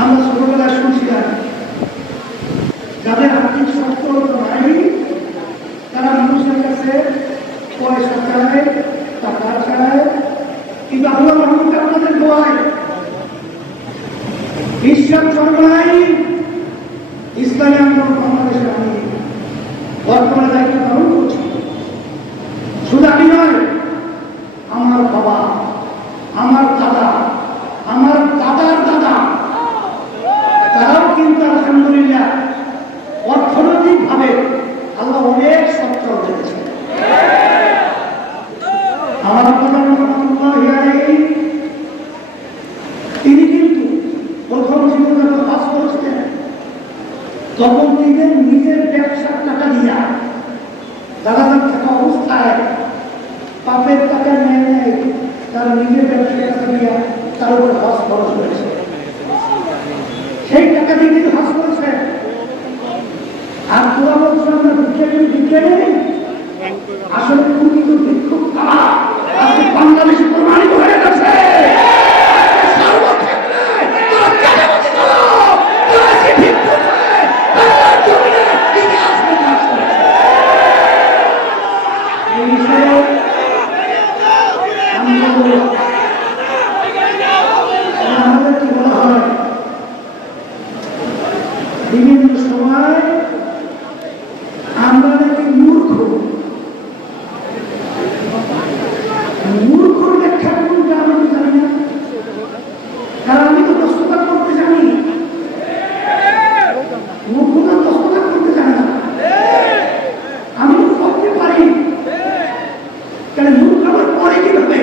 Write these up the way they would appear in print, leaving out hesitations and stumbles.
আমরা ছোটবেলায় শুনছিলাম যাদের আর্থিক সচ্ছলতা নাই তারা মানুষের কাছে পয়সা চায়, টাকা চায়, কিন্তু আল্লাহ রহমতে আপনাদের দোয়ায় বিশ্বাস চর্মায় ইসলামী আন্দোলন বাংলাদেশে আমি বর্তমানে দায়িত্ব পালন করছি। শুধু আমি নয়, আমার বাবা, আমার দাদা, আমার দাদার দাদা, তারাও কিন্তু আলহামদুলিল্লাহ অর্থনৈতিক ভাবে আল্লাহ অনেক সচ্ছল রেখেছে। আমার প্রধানমন্ত্রী তিনি কিন্তু প্রথম জীবনে যখন কাজ করেছিলেন তখন তিনি নিজের ব্যবসার টাকা দিয়া দাদাদের থাকা অবস্থায় পাপের টাকা নেয় নেয় তার নিজের ব্যবসার টাকা দিয়া তার উপর হজ খরচ করেছে। সেই টাকা দিয়ে কিন্তু হজ করেছে। আর পুরা বছর আমরা বিজ্ঞানী আসলে প্রকৃত বিক্ষোভ তারা আজকে বাংলাদেশে প্রমাণিত হয়ে গেছে। বিভিন্ন সময় আমরা নাকি মূর্খর ব্যাখ্যা কোনটা আমি তো জানি না, কারণ আমি তো দস্তখত করতে জানি, মূর্খতা দস্তখত করতে জানি না। আমি তো করতে পারি, কারণ মূর্খ আমার পরে কিভাবে?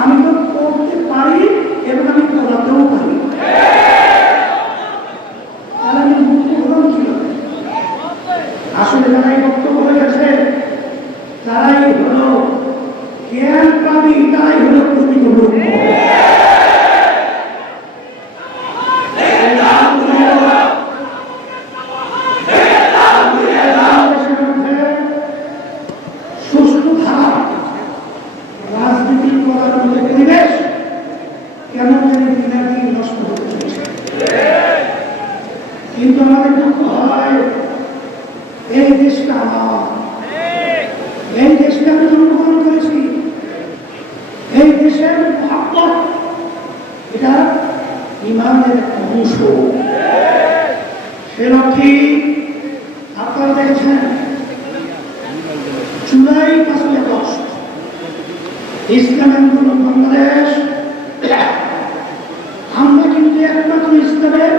আমি তো করতে পারি এবং আমি করাতেও পারি। আসলে যারাই বক্তব্য হয়ে গেছে তারাই হলো জ্ঞান পাবি, তারাই হলো প্রকৃত মূর্খ। সুষ্ঠু ধারা রাজনীতি করার মতো পরিবেশ কেমন জানি দিনাটি নষ্ট হতে চলেছে। কিন্তু আমাদের দুঃখ হয় এই দেশটা আমার, এই দেশকে আমি জন্মগ্রহণ করেছি, এই দেশের মহব্বত এটা ইমানের অংশ। সে লক্ষ্যে আপনারা দেখেছেন জুলাই 5 আগস্ট ইসলাম আন্দোলন বাংলাদেশ, আমরা কিন্তু একমাত্র ইসলামের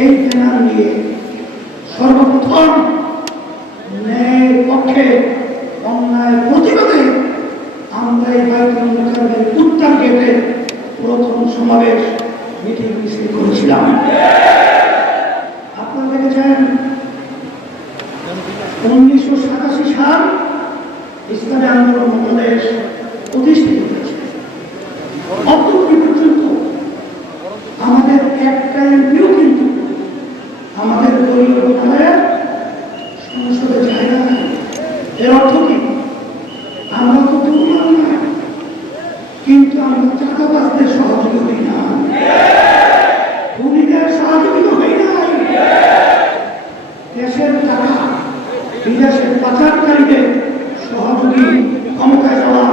এই ব্যানার নিয়ে সর্বপ্রথম ন্যায়ের পক্ষে অন্যায় প্রতিবাদে আমরা এই বাইতুল মুকাররমের উত্তর গেটে প্রথম সমাবেশ মিটিং মিছিল করেছিলাম। আপনারা দেখেছেন 1987 সাল ইসলামী আন্দোলন বাংলাদেশ প্রতিষ্ঠিত হয়েছে। অতঃপর পর্যন্ত আমাদের একটা এমপিও কিন্তু আমাদের দলীয় সংসদে যায় না। এর অর্থ কি? আমরা তো দুর্বল না, কিন্তু আমরা চাঁদাবাজদের সহযোগী হই না, খুনিদের সহযোগী হই নাই, দেশের টাকা বিদেশের পাচারকারীদের সহযোগী ক্ষমতায় যাওয়া